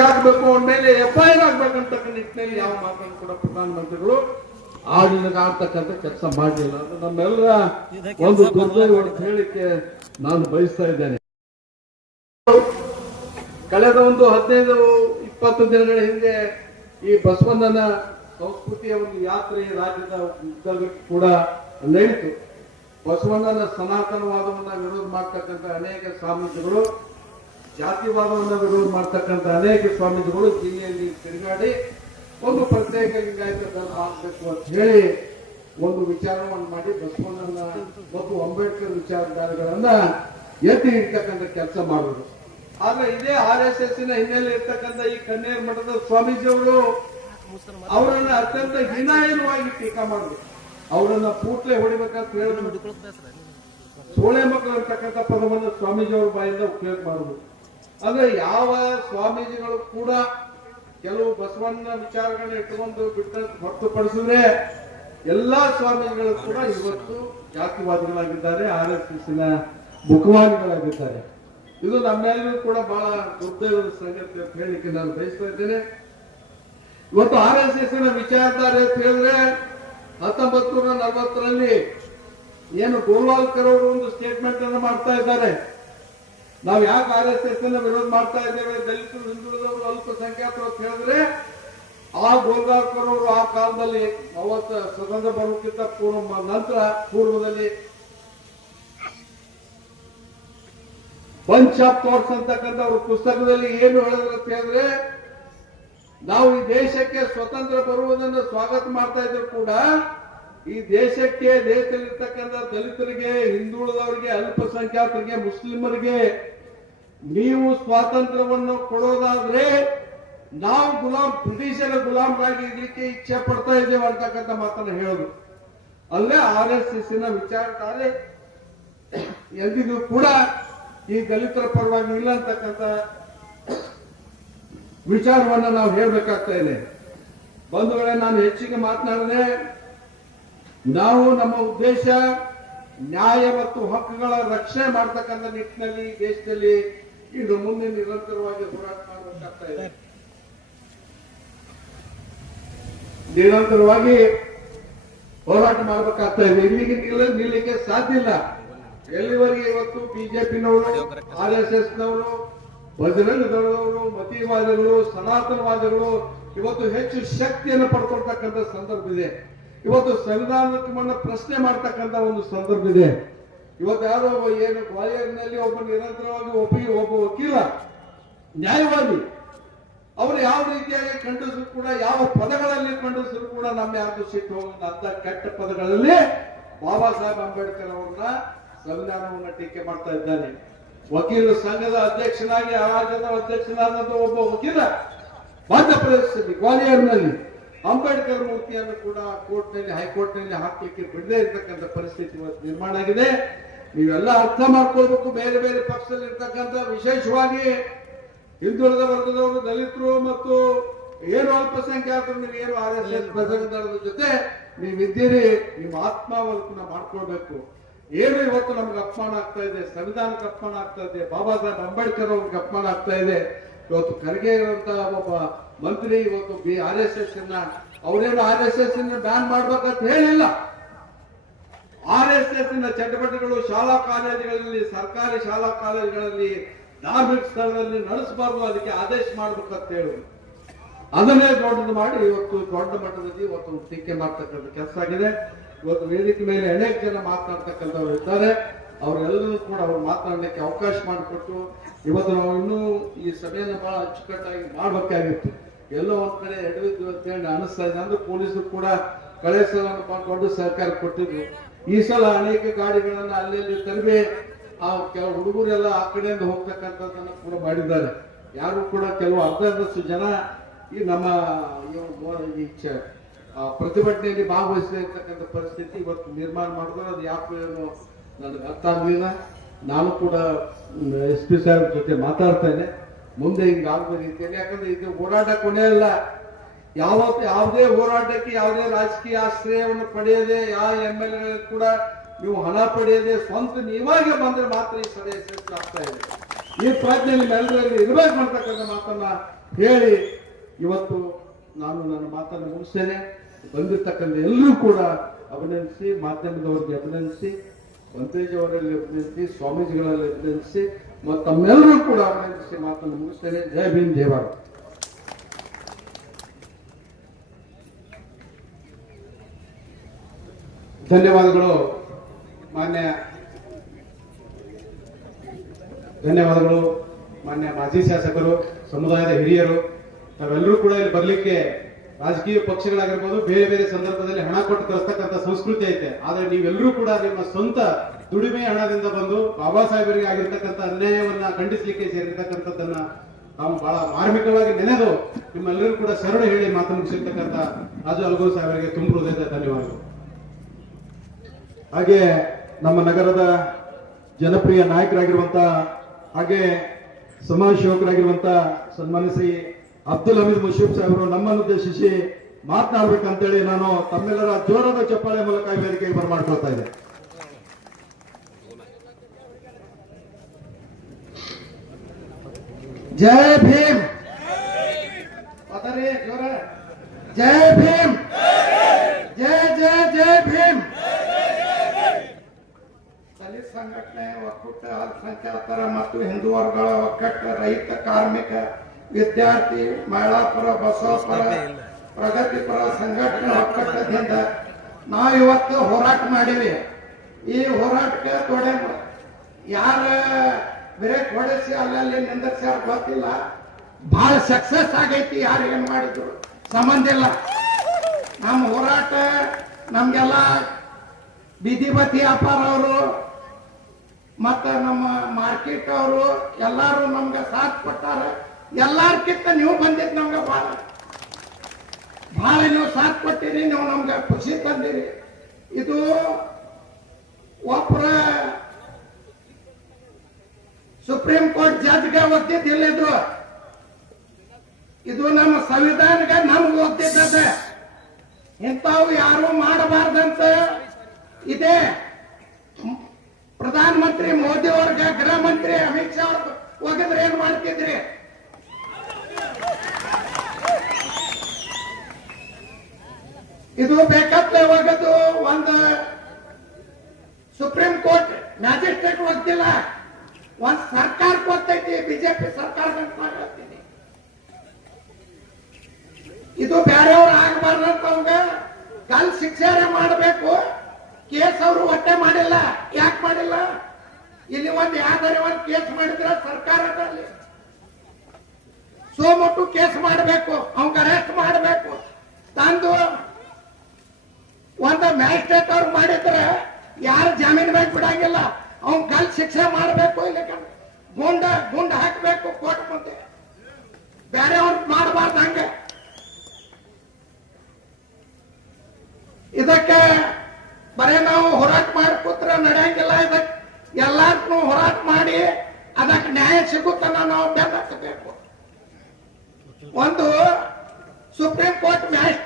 ಹಾಕ್ಬೇಕು ಅವನ ಮೇಲೆ ಎಫ್ ಐ ಆರ್ ಆಗ್ಬೇಕಂತ ನಿಟ್ಟಿನಲ್ಲಿ ಯಾವ ಮಾತನ್ನು ಕೂಡ ಪ್ರಧಾನಮಂತ್ರಿಗಳು ಆಡಿನ ಆಗ್ತಕ್ಕಂಥ ಕೆಲಸ ಮಾಡಲಿಲ್ಲ. ಅದು ನಮ್ಮೆಲ್ಲರ ಒಂದು ದುರ್ದೈವ ಅಂತ ಹೇಳಿಕ್ಕೆ ನಾನು ಬಯಸ್ತಾ ಇದ್ದೇನೆ. ಕಳೆದ ಒಂದು ಹದಿನೈದು, ಇಪ್ಪತ್ತು ದಿನಗಳ ಹಿಂದೆ ಈ ಬಸವಣ್ಣನ ಸಂಸ್ಕೃತಿಯ ಒಂದು ಯಾತ್ರೆ ರಾಜ್ಯದ ಉದ್ದಕ್ಕೂ ಕೂಡ ನಡೆಯಿತು ಬಸವಣ್ಣನ ಸನಾತನವಾದವನ್ನ ವಿರೋಧ ಮಾಡ್ತಕ್ಕಂಥ ಅನೇಕ ಸ್ವಾಮೀಜಿಗಳು ಜಾತಿವಾದವನ್ನ ವಿರೋಧ ಮಾಡ್ತಕ್ಕಂಥ ಅನೇಕ ಸ್ವಾಮೀಜಿಗಳು ಜಿಲ್ಲೆಯಲ್ಲಿ ತಿರುಗಾಡಿ ಒಂದು ಪ್ರತ್ಯೇಕ ಲಿಂಗಾಯತ ಆಗಬೇಕು ಅಂತ ಹೇಳಿ ಒಂದು ವಿಚಾರವನ್ನು ಮಾಡಿ ಬಸವಣ್ಣನ ಮತ್ತು ಅಂಬೇಡ್ಕರ್ ವಿಚಾರಧಾರೆಗಳನ್ನ ಎತ್ತಿ ಇಡ್ತಕ್ಕಂಥ ಕೆಲಸ ಮಾಡೋದು ಆದ್ರೆ ಇದೇ ಆರ್ ಎಸ್ ಎಸ್ ಹಿನ್ನೆಲೆ ಇರ್ತಕ್ಕಂಥ ಈ ಕನ್ನೇರ್ ಮಠದ ಸ್ವಾಮೀಜಿಯವರು ಅವರನ್ನ ಅತ್ಯಂತ ಹೀನಾಯನವಾಗಿ ಟೀಕಾ ಮಾಡಿದ್ರು. ಅವರನ್ನ ಪೂಟ್ಲೆ ಹೊಡಿಬೇಕಂತ ಹೇಳಿದ್ರು. ಸೋಳೆ ಮಕ್ಕಳು ಇರ್ತಕ್ಕಂಥ ಪದವನ್ನು ಸ್ವಾಮೀಜಿಯವರ ಬಾಯಿಂದ ಉಪಯೋಗ ಮಾಡುದು ಅಂದ್ರೆ ಯಾವ ಸ್ವಾಮೀಜಿಗಳು ಕೂಡ ಕೆಲವು ಬಸವಣ್ಣ ವಿಚಾರಗಳನ್ನ ಇಟ್ಟುಕೊಂಡು ಬಿಟ್ಟ ಹೊರತುಪಡಿಸಿದ್ರೆ ಎಲ್ಲಾ ಸ್ವಾಮೀಜಿಗಳು ಕೂಡ ಇವತ್ತು ಜಾತಿವಾದಿಗಳಾಗಿದ್ದಾರೆ, ಆರ್ ಎಸ್ ಎಸ್ನ ಮುಖವಾದಿಗಳಾಗಿದ್ದಾರೆ. ಇದು ನಮ್ಮೆಲ್ಲರೂ ಕೂಡ ಬಹಳ ದೊಡ್ಡ ಸಂಗತಿ ಅಂತ ಹೇಳಲಿಕ್ಕೆ ನಾನು ಬಯಸ್ತಾ ಇದ್ದೇನೆ. ಇವತ್ತು ಆರ್ ಎಸ್ ಎಸ್ನ ವಿಚಾರಧಾರೆ ಅಂತ ಹೇಳಿದ್ರೆ ಹತ್ತೊಂಬತ್ತು ನೂರ ನಲವತ್ತರಲ್ಲಿ ಏನು ಗೋಲ್ವಾಲ್ಕರ್ ಅವರು ಒಂದು ಸ್ಟೇಟ್ಮೆಂಟ್ ಅನ್ನು ಮಾಡ್ತಾ ಇದ್ದಾರೆ. ನಾವು ಯಾಕೆ ಆರ್ ಎಸ್ ಎಸ್ ಅನ್ನ ವಿರೋಧ ಮಾಡ್ತಾ ಇದ್ದೇವೆ? ದಲಿತರು, ಹಿಂದುಳಿದವರು ಅಲ್ಪಸಂಖ್ಯಾತರು ಅಂತ ಹೇಳಿದ್ರೆ, ಆ ಗೋಲ್ಗಾರ್ಕರ್ ಅವರು ಆ ಕಾಲದಲ್ಲಿ ಅವತ್ತ ಸ್ವತಂತ್ರ ಬರೋಕ್ಕಿಂತ ಪೂರ್ವ ನಂತರ ಪೂರ್ವದಲ್ಲಿ ಪಂಚ್ ಆಫ್ ಥಾಟ್ಸ್ ಅಂತಕ್ಕಂಥ ಅವ್ರ ಪುಸ್ತಕದಲ್ಲಿ ಏನು ಹೇಳಿದ್ರು ಅಂತ ಹೇಳಿದ್ರೆ, ನಾವು ಈ ದೇಶಕ್ಕೆ ಸ್ವತಂತ್ರ ಬರುವುದನ್ನು ಸ್ವಾಗತ ಮಾಡ್ತಾ ಇದ್ರು ಕೂಡ ಈ ದೇಶಕ್ಕೆ ದೇಶದಲ್ಲಿರ್ತಕ್ಕಂಥ ದಲಿತರಿಗೆ, ಹಿಂದುಳಿದವರಿಗೆ, ಅಲ್ಪಸಂಖ್ಯಾತರಿಗೆ, ಮುಸ್ಲಿಮರಿಗೆ ನೀವು ಸ್ವಾತಂತ್ರ್ಯವನ್ನು ಕೊಡೋದಾದ್ರೆ ನಾವು ಗುಲಾಂ, ಬ್ರಿಟಿಷರ ಗುಲಾಮರಾಗಿ ಇರ್ಲಿಕ್ಕೆ ಇಚ್ಛೆ ಪಡ್ತಾ ಇದ್ದೇವೆ ಅಂತಕ್ಕಂಥ ಮಾತನ್ನು ಹೇಳೋದು. ಅಲ್ಲೇ ಆರ್ ಎಸ್ ಎಸ್ನ ವಿಚಾರಧಾರೆ ಎಂದಿಗೂ ಕೂಡ ಈ ದಲಿತರ ಪರವಾಗಿ ಇಲ್ಲ ಅಂತಕ್ಕಂಥ ವಿಚಾರವನ್ನ ನಾವು ಹೇಳ್ಬೇಕಾಗ್ತಾ ಇದೆ. ಬಂಧುಗಳೇ, ನಾನು ಹೆಚ್ಚಿಗೆ ಮಾತನಾಡಿದೆ ನಾವು ನಮ್ಮ ಉದ್ದೇಶ ನ್ಯಾಯ ಮತ್ತು ಹಕ್ಕುಗಳ ರಕ್ಷಣೆ ಮಾಡ್ತಕ್ಕಂಥ ನಿಟ್ಟಿನಲ್ಲಿ ದೇಶದಲ್ಲಿ ಇನ್ನು ಮುಂದೆ ನಿರಂತರವಾಗಿ ಹೋರಾಟ ಮಾಡಬೇಕಾಗ್ತಾ ಇದೆ. ನಿರಂತರವಾಗಿ ಹೋರಾಟ ಮಾಡಬೇಕಾಗ್ತಾ ಇದೆ. ಇಲ್ಲಿಗೆ ನಿಲ್ಲ ನಿಲ್ಲಕ್ಕೆ ಸಾಧ್ಯ ಇಲ್ಲ. ಎಲ್ಲಿವರೆಗೆ ಇವತ್ತು ಬಿಜೆಪಿನವರು, ಆರ್ ಎಸ್ ಎಸ್ ನವರು ಬಜರಂಗ ದಳದವರು ಮತೀವಾದಿಗಳು, ಸನಾತನವಾದಿಗಳು ಇವತ್ತು ಹೆಚ್ಚು ಶಕ್ತಿಯನ್ನು ಪಡ್ಕೊಳ್ತಕ್ಕಂಥ ಸಂದರ್ಭ ಇದೆ. ಇವತ್ತು ಸಂವಿಧಾನವನ್ನು ಪ್ರಶ್ನೆ ಮಾಡ್ತಕ್ಕಂಥ ಒಂದು ಸಂದರ್ಭ ಇದೆ. ಇವತ್ತು ಯಾರೋ ಒಬ್ಬ ಏನು ಗ್ವಾಲಿಯರ್ನಲ್ಲಿ ಒಬ್ಬ ನಿರಂತರವಾಗಿ ಒಬ್ಬ ಒಬ್ಬ ವಕೀಲ, ನ್ಯಾಯವಾದಿ, ಅವರು ಯಾವ ರೀತಿಯಾಗಿ ಖಂಡಿಸಿದ್ರು ಕೂಡ, ಯಾವ ಪದಗಳಲ್ಲಿ ಖಂಡಿಸಿದ್ರು ಕೂಡ ನಮ್ಮ ಯಾರು ಸಿಟ್ಟು ಹೋಗಲ್ಲ ಅಂತ ಕೆಟ್ಟ ಪದಗಳಲ್ಲಿ ಬಾಬಾ ಸಾಹೇಬ್ ಅಂಬೇಡ್ಕರ್ ಅವರನ್ನ ಸಂವಿಧಾನವನ್ನ ಟೀಕೆ ಮಾಡ್ತಾ ಇದ್ದಾನೆ. ವಕೀಲರ ಸಂಘದ ಅಧ್ಯಕ್ಷನಾಗಿ, ಆ ರಾಜ್ಯದ ಅಧ್ಯಕ್ಷನಾದಂತ ಒಬ್ಬ ವಕೀಲ ಮಧ್ಯಪ್ರದೇಶದಲ್ಲಿ, ಗ್ವಾಲಿಯರ್ನಲ್ಲಿ. ಅಂಬೇಡ್ಕರ್ ಮೂರ್ತಿಯನ್ನು ಕೂಡ ಕೋರ್ಟ್ನಲ್ಲಿ ಹೈಕೋರ್ಟ್ನಲ್ಲಿ ಹಾಕಲಿಕ್ಕೆ ಬಿಡದೇ ಇರತಕ್ಕಂಥ ಪರಿಸ್ಥಿತಿ ಇವತ್ತು ನಿರ್ಮಾಣ ಆಗಿದೆ. ನೀವೆಲ್ಲ ಅರ್ಥ ಮಾಡ್ಕೊಳ್ಬೇಕು. ಬೇರೆ ಬೇರೆ ಪಕ್ಷದಲ್ಲಿ ಇರ್ತಕ್ಕಂಥ ವಿಶೇಷವಾಗಿ ಹಿಂದುಳಿದ ವರ್ಗದವರು ದಲಿತರು ಮತ್ತು ಏನು ಅಲ್ಪಸಂಖ್ಯಾತರು ನೀವು ಏನು ಆರ್ ಎಸ್ ಎಸ್ ಪ್ರಸಂಗದ ಜೊತೆ ನೀವಿದ್ದೀರಿ ನಿಮ್ಮ ಆತ್ಮಾವಲೋಕನ ಮಾಡ್ಕೊಳ್ಬೇಕು. ಏನು ಇವತ್ತು ನಮ್ಗೆ ಅಪಮಾನ ಆಗ್ತಾ ಇದೆ ಸಂವಿಧಾನಕ್ಕೆ ಅಪಮಾನ ಆಗ್ತಾ ಇದೆ ಬಾಬಾ ಸಾಹೇಬ್ ಅಂಬೇಡ್ಕರ್ ಅವ್ರಿಗೆ ಅಪಮಾನ ಆಗ್ತಾ ಇದೆ. ಇವತ್ತು ಖರ್ಗೆ ಇರುವಂತ ಒಬ್ಬ ಮಂತ್ರಿ ಇವತ್ತು ಬಿ ಆರ್ ಎಸ್ ಎಸ್ ಅನ್ನ ಅವರೇನು ಆರ್ ಎಸ್ ಎಸ್ ಬ್ಯಾನ್ ಮಾಡ್ಬೇಕಂತ ಹೇಳಿಲ್ಲ. ಆರ್ ಎಸ್ ಎಸ್ ಚಟುವಟಿಕೆಗಳು ಶಾಲಾ ಕಾಲೇಜುಗಳಲ್ಲಿ, ಸರ್ಕಾರಿ ಶಾಲಾ ಕಾಲೇಜುಗಳಲ್ಲಿ, ಧಾರ್ಮಿಕ ಸ್ಥಳದಲ್ಲಿ ನಡೆಸಬಾರ್ದು, ಅದಕ್ಕೆ ಆದೇಶ ಮಾಡ್ಬೇಕಂತ ಹೇಳಿ. ಅದನ್ನೇ ದೊಡ್ಡದು ಮಾಡಿ ಇವತ್ತು ದೊಡ್ಡ ಮಟ್ಟದಲ್ಲಿ ಇವತ್ತು ಟೀಕೆ ಮಾಡ್ತಕ್ಕಂಥ ಕೆಲಸ ಆಗಿದೆ. ಇವತ್ತು ವೇದಿಕೆ ಮೇಲೆ ಅನೇಕ ಜನ ಮಾತನಾಡ್ತಕ್ಕಂಥವ್ರು ಇದ್ದಾರೆ. ಅವರೆಲ್ಲರೂ ಕೂಡ ಅವ್ರು ಮಾತನಾಡಲಿಕ್ಕೆ ಅವಕಾಶ ಮಾಡಿಕೊಟ್ಟು ಇವತ್ತು ನಾವು ಇನ್ನೂ ಈ ಸಭೆಯನ್ನು ಬಹಳ ಅಚ್ಚುಕಟ್ಟಾಗಿ ಮಾಡಬೇಕಾಗಿತ್ತು ಎಲ್ಲೋ ಒಂದು ಕಡೆ ಎಡವಿದ್ವಿ ಅಂತ ಹೇಳಿ ಅನಿಸ್ತಾ ಇದೆ. ಅಂದ್ರೆ ಪೊಲೀಸರು ಕೂಡ ಕಳೆ ಸಲ ಪಾಲ್ಗೊಂಡು ಸಹಕಾರ ಕೊಟ್ಟಿದ್ರು. ಈ ಸಲ ಅನೇಕ ಗಾಡಿಗಳನ್ನ ಅಲ್ಲಿ ತರಬೇ ಆ ಕೆಲವು ಹುಡುಗರೆಲ್ಲ ಆ ಕಡೆಯಿಂದ ಹೋಗ್ತಕ್ಕಂಥದ್ದನ್ನ ಕೂಡ ಮಾಡಿದ್ದಾರೆ. ಯಾರು ಕೂಡ ಕೆಲವು ಅರ್ಧ ಅರ್ಧಷ್ಟು ಜನ ಈ ನಮ್ಮ ಈ ಪ್ರತಿಭಟನೆಯಲ್ಲಿ ಭಾಗವಹಿಸಿರ್ತಕ್ಕಂಥ ಪರಿಸ್ಥಿತಿ ಇವತ್ತು ನಿರ್ಮಾಣ ಮಾಡಿದ್ರೆ. ಅದು ಯಾಕೆ ಏನು ನನಗೆ ಅರ್ಥ ಆಗಲಿಲ್ಲ ನಾನು ಕೂಡ ಎಸ್ ಪಿ ಸಾಹೇಬ್ ಜೊತೆ ಮಾತಾಡ್ತೇನೆ. ಮುಂದೆ ಹಿಂಗೆ ಆಗದೆ ರೀತಿಯಲ್ಲಿ, ಯಾಕಂದ್ರೆ ಇದು ಹೋರಾಟ ಕೊನೆಯಲ್ಲ ಯಾವತ್ತು ಯಾವುದೇ ಹೋರಾಟಕ್ಕೆ, ಯಾವುದೇ ರಾಜಕೀಯ ಆಶ್ರಯವನ್ನು ಪಡೆಯದೆ, ಯಾವ ಎಂ ಎಲ್ ಎ ಕೂಡ ನೀವು ಹಣ ಪಡೆಯದೆ, ಸ್ವಂತ ನೀವಾಗೆ ಬಂದ್ರೆ ಮಾತ್ರ ಈ ಸಭೆ ಯಶಸ್ವಿ ಆಗ್ತಾ ಇದೆ. ಈ ಪ್ರಜ್ಞೆ ನಿಮ್ಮೆಲ್ಲರಲ್ಲಿ ಇರಬೇಕು ಅಂತಕ್ಕಂಥ ಮಾತನ್ನ ಹೇಳಿ ಇವತ್ತು ನಾನು ನನ್ನ ಮಾತನ್ನು ಮುಗಿಸ್ತೇನೆ. ಬಂದಿರ್ತಕ್ಕಂಥ ಎಲ್ಲರೂ ಕೂಡ ಅಭಿನಂದಿಸಿ, ಮಾಧ್ಯಮದವರಿಗೆ ಅಭಿನಂದಿಸಿ ಮಂತ್ರೇಜ್ ಅವರಲ್ಲಿ ಅಭಿನಂದಿಸಿ, ಸ್ವಾಮೀಜಿಗಳಲ್ಲಿ ಅಭಿನಂದಿಸಿ ಮತ್ತು ತಮ್ಮೆಲ್ಲರೂ ಕೂಡ ಅಭಿನಂದಿಸಿ ಮಾತನ್ನು ಮುಗಿಸ್ತೇನೆ. ಜೈ ಭೀಮ್, ಜೈ ಧನ್ಯವಾದಗಳು, ಮಾನ್ಯ ಧನ್ಯವಾದಗಳು, ಮಾನ್ಯ ಮಾಜಿ ಶಾಸಕರು, ಸಮುದಾಯದ ಹಿರಿಯರು ತಾವೆಲ್ಲರೂ ಕೂಡ ಇಲ್ಲಿ ಬರ್ಲಿಕ್ಕೆ ರಾಜಕೀಯ ಪಕ್ಷಗಳಾಗಿರ್ಬೋದು, ಬೇರೆ ಬೇರೆ ಸಂದರ್ಭದಲ್ಲಿ ಹಣ ಕೊಟ್ಟು ಕಳಿಸ್ತಕ್ಕಂಥ ಸಂಸ್ಕೃತಿ ಐತೆ. ಆದ್ರೆ ನೀವೆಲ್ಲರೂ ಕೂಡ ನಿಮ್ಮ ಸ್ವಂತ ದುಡಿಮೆ ಹಣದಿಂದ ಬಂದು ಬಾಬಾ ಸಾಹೇಬರಿಗೆ ಆಗಿರ್ತಕ್ಕಂಥ ಅನ್ಯಾಯವನ್ನ ಖಂಡಿಸಲಿಕ್ಕೆ ಸೇರಿರ್ತಕ್ಕಂಥದ್ದನ್ನ ನಾವು ಬಹಳ ಮಾರ್ಮಿಕವಾಗಿ ನೆನೆದು ನಿಮ್ಮೆಲ್ಲರೂ ಕೂಡ ಶರಣ ಹೇಳಿ ಮಾತು ಮುಗಿಸಿರ್ತಕ್ಕಂಥ ರಾಜು ಅಲ್ಗೋ ಸಾಹೇಬರಿಗೆ ತುಂಬ ಹೃದಯದ ಧನ್ಯವಾದಗಳು. ಹಾಗೆ ನಮ್ಮ ನಗರದ ಜನಪ್ರಿಯ ನಾಯಕರಾಗಿರುವಂತ ಹಾಗೆ ಸಮಾಜ ಸೇವಕರಾಗಿರುವಂತ ಸನ್ಮಾನಿಸಿ ಅಬ್ದುಲ್ ಹಮೀದ್ ಮುಷೀಫ್ ಸಾಹೇಬರು ನಮ್ಮನ್ನು ಉದ್ದೇಶಿಸಿ ಮಾತನಾಡ್ಬೇಕಂತೇಳಿ ನಾನು ತಮ್ಮೆಲ್ಲರ ಜೋರಾದ ಚಪ್ಪಾಳೆ ಮೂಲಕ ವೇದಿಕೆಗೆ ಬರಮಾಡ್ಕೊಳ್ತಾ ಇದ್ದೆ. ಜೈ ಭೀಮ್! ಜೋರ. ಜೈ ಭೀಮ್! ಜಯ ಜಯ ಜೈ ಭೀಮ್! ದಲಿತ ಸಂಘಟನೆ ಒಕ್ಕೂಟ, ಅಲ್ಪಸಂಖ್ಯಾತರ ಮತ್ತು ಹಿಂದೂ ವರ್ಗಗಳ ಒಕ್ಕಟ್ಟ ರೈತ, ಕಾರ್ಮಿಕ ವಿದ್ಯಾರ್ಥಿ ಮಹಿಳಾ ಪರ ಬಸವ ಪರ ಪ್ರಗತಿಪರ ಸಂಘಟನೆ ಒಕ್ಕಟ್ಟದಿಂದ ನಾವು ಇವತ್ತು ಹೋರಾಟ ಮಾಡಿವಿ. ಈ ಹೋರಾಟಕ್ಕೆ ತೊಡೆ ಯಾರ ಬ್ರೇಕ್ ಹೊಡೆಸಿ ಅಲ್ಲಲ್ಲಿ ನಿಂದಿರ್ಸ್ಯಾರ ಗೊತ್ತಿಲ್ಲ. ಬಹಳ ಸಕ್ಸಸ್ ಆಗೈತಿ ಯಾರು ಏನ್ ಮಾಡಿದ್ರು. ಸಂಬಂಧ ಇಲ್ಲ. ನಮ್ಮ ಹೋರಾಟ ನಮ್ಗೆಲ್ಲ ಬೀದಿಬತಿ ವ್ಯಾಪಾರ ಅವರು ಮತ್ತ ನಮ್ಮ ಮಾರ್ಕೆಟ್ ಅವರು ಎಲ್ಲಾರು ನಮ್ಗೆ ಸಾಥ್ ಕೊಟ್ಟಾರ. ಎಲ್ಲಾರ್ಕಿಂತ ನೀವು ಬಂದಿದ್ದು ನಮ್ಗೆ ಭಾಳ ಭಾಳ ನೀವು ಸಾಥ್ ಕೊಟ್ಟಿರಿ, ನೀವು ನಮ್ಗೆ ಖುಷಿ ತಂದಿರಿ. ಇದು ಒಬ್ಬರ ಸುಪ್ರೀಂ ಕೋರ್ಟ್ ಜಡ್ಜ್ಗೆ ಒದ್ದಿದ್ದಿಲ್ಲ ಇದು ಇದು ನಮ್ಮ ಸಂವಿಧಾನಕ್ಕೆ ನಮ್ಗೆ ಒದ್ದಿದ್ದದೆ ಇಂಥವು ಯಾರು ಮಾಡಬಾರ್ದಂತ ಇದೆ. ಪ್ರಧಾನಮಂತ್ರಿ ಮೋದಿ ಅವ್ರಿಗೆ ಗೃಹ ಮಂತ್ರಿ ಅಮಿತ್ ಶಾ ಅವ್ರಿಗೆ ಹೋಗಿದ್ರೆ ಏನ್ ಮಾಡ್ತಿದ್ರಿ? ಇದು ಬೇಕಾದ್ರೆ ಹೋಗೋದು ಒಂದು ಸುಪ್ರೀಂ ಕೋರ್ಟ್ ಮ್ಯಾಜಿಸ್ಟ್ರೇಟ್ ಹೋಗ್ತಿಲ್ಲ. ಒಂದ್ ಸರ್ಕಾರ ಕೊಡ್ತೈತಿ, ಬಿಜೆಪಿ ಸರ್ಕಾರ ಇದು ಬೇರೆಯವ್ರು ಆಗಬಾರ್ದಂತ ಅವಾಗ ಕಲ್ ಶಿಕ್ಷೆ ಮಾಡಬೇಕು. ಕೇಸ್ ಅವರು ಹೊಟ್ಟೆ ಮಾಡಿಲ್ಲ. ಯಾಕೆ ಮಾಡಿಲ್ಲ? ಇಲ್ಲಿ ಒಂದ್ ಯಾವ್ದಾರೆ ಒಂದ್ ಕೇಸ್ ಮಾಡಿದ್ರೆ ಸರ್ಕಾರದಲ್ಲಿ ಸೋಮಟ್ಟು ಕೇಸ್ ಮಾಡಬೇಕು, ಅವ್ಗ ಅರೆಸ್ಟ್ ಮಾಡಬೇಕು. ತಂದು ಒಂದ ಮ್ಯಾಜಿಸ್ಟ್ರೇಟ್ ಅವ್ರು ಮಾಡಿದ್ರೆ ಯಾರು ಜಾಮೀನು ಬೇಕು ಬಿಡಂಗಿಲ್ಲ. ಅವ್ನ ಕಲ್ ಶಿಕ್ಷೆ ಮಾಡಬೇಕು ಇಲ್ಲ. ಗುಂಡ ಗುಂಡ ಹಾಕಬೇಕು ಕೋರ್ಟ್ ಮುಂದೆ ಬೇರೆ ಅವ್ರು ಮಾಡಬಾರ್ದು ಹಂಗೆ ಇದಕ್ಕೆ ಬರೇ ನಾವು ಹೋರಾಟ ಮಾಡಿ ಕೂತ್ರೆ ನಡೆಯಂಗಿಲ್ಲ ಇದಕ್ಕೆ ಎಲ್ಲಾರ್ಗೂ ಹೋರಾಟ ಮಾಡಿ ಅದಕ್ಕೆ ನ್ಯಾಯ ಸಿಗುತ್ತನ್ನ ನಾವು ಬೆನ್ನತ್ತಬೇಕು ಒಂದು ಸುಪ್ರೀಂ ಕೋರ್ಟ್ ಮ್ಯಾಚ್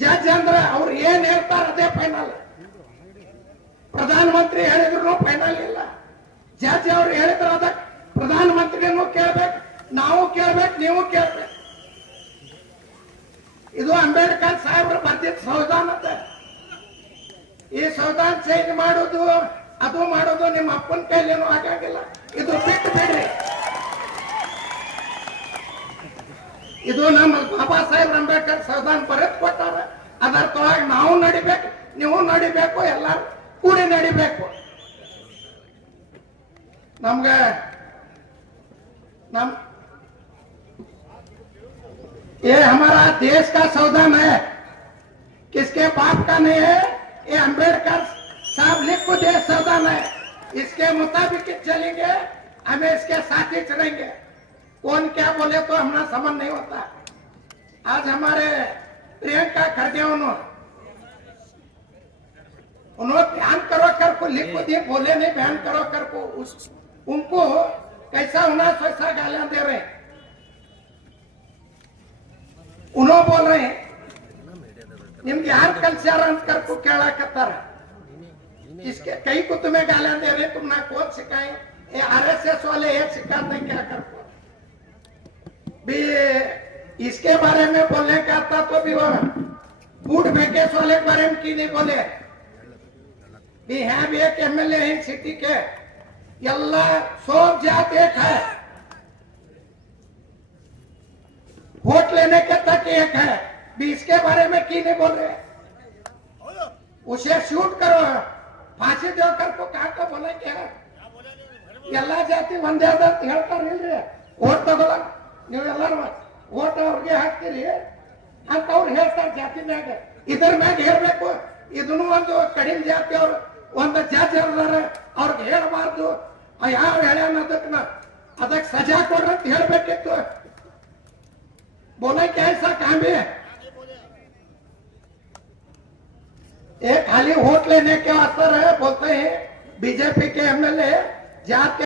ಜಡ್ಜ್ ಅಂದ್ರೆ ಅವ್ರು ಏನ್ ಹೇಳ್ತಾರ ಅದೇ ಫೈನಲ್ ಪ್ರಧಾನಮಂತ್ರಿ ಹೇಳಿದ್ರು ಫೈನಲ್ ಇಲ್ಲ. ಜಡ್ಜ್ ಅವ್ರು ಹೇಳಿದ್ರ ಅದಕ್ಕೆ ಪ್ರಧಾನಮಂತ್ರಿನೂ ಕೇಳ್ಬೇಕು, ನಾವು ಕೇಳ್ಬೇಕು, ನೀವು ಕೇಳ್ಬೇಕು. ಇದು ಅಂಬೇಡ್ಕರ್ ಸಾಹೇಬ್ರು ಬರ್ದಿದ್ದ ಅದ. ಈ ಸಂವಿಧಾನ ಚೇಂಜ್ ಮಾಡೋದು, ಅದು ಮಾಡೋದು ನಿಮ್ಮ ಅಪ್ಪನ ಕೈಲೇನು ಆಗಂಗಿಲ್ಲ. ಇದು ಬಿಟ್ಟು ಬಿಡ್ರಿ. ಇದು ನಮ್ಮ ಬಾಬಾ ಸಾಹೇಬ್ ಅಂಬೇಡ್ಕರ್ ಸಂವಿಧಾನ ಬರೆದು ಕೊಟ್ಟಾರ ಅದರ್ಥವಾಗಿ ನಾವು ನಡಿಬೇಕು ನೀವು ನಡಿಬೇಕು ಎಲ್ಲಾರು ಕೂಡಿ ನಡಿಬೇಕು ನಮ್ಗ ನಮ್ ये हमारा देश का संविधान है किसके बाप का नहीं है ये अंबेडकर साहब लिख को देश संविधान है इसके मुताबिक चलेंगे हमें इसके साथ ही चलेंगे कौन क्या बोले तो हमारा समझ नहीं होता आज हमारे प्रियंका खड़गे उन्होंने उन्होंने बयान करो कर को लिख को दिए बोले नहीं बयान करो कर को उस उनको कैसा होना वैसा गालियां दे रहे हैं उन्हों बोल रहे हैं ನಿಮ್ಗೆ ಯಾರು ಕಲ್ಸ್ಯಾರ ಅಂತ ಕರ್ಕೊ ಕೇಳಾಕತ್ತಾರ इसके कई को तुम्हें गालियां दे रहे तुम ना कौन सिखाए ये आरएसएस वाले ये सिखाते हैं क्या कर भी इसके बारे में बोलने का था तो भी वो बूट मैकेस वाले के बारे में की नहीं बोले भी यहाँ भी एक एमएलए है सिटी के ಎಲ್ಲ सब जात एक है वोट लेने के तक एक है भी इसके बारे में की नहीं बोल रहे उसे शूट करो फांसी दो कर को कहा को बोले क्या ಎಲ್ಲಾ ಜಾತಿ ಒಂದೇ ಅದ ಅಂತ ಹೇಳ್ತಾರಿಲ್ರಿ ಓಟ್ ತಗೊಳ ನೀವು ಎಲ್ಲಾರು ಓಟ್ ಅವ್ರಿಗೆ ಹಾಕ್ತೀರಿ ಅಂತ ಅವ್ರು ಹೇಳ್ತಾರೆ ಜಾತಿ ಮ್ಯಾಗ ಇದ್ರ ಮ್ಯಾಗ ಹೇಳ್ಬೇಕು ಇದನ್ನು ಒಂದು ಕಡಿಮೆ ಜಾತಿ ಅವ್ರು ಒಂದು ಜಾತಿ ಅವ್ರದಾರ ಅವ್ರಿಗೆ ಹೇಳಬಾರ್ದು ಯಾವ ಹೇಳ್ಯಾನ ಅದಕ್ಕೆ ಅದಕ್ಕೆ ಸಜಾ ಕೊಡ್ರಿ ಅಂತ ಹೇಳ್ಬೇಕಿತ್ತು बोले क्या ऐसा काम है ये खाली वोट लेने के असर है बोलते हैं बीजेपी के एमएलए जात के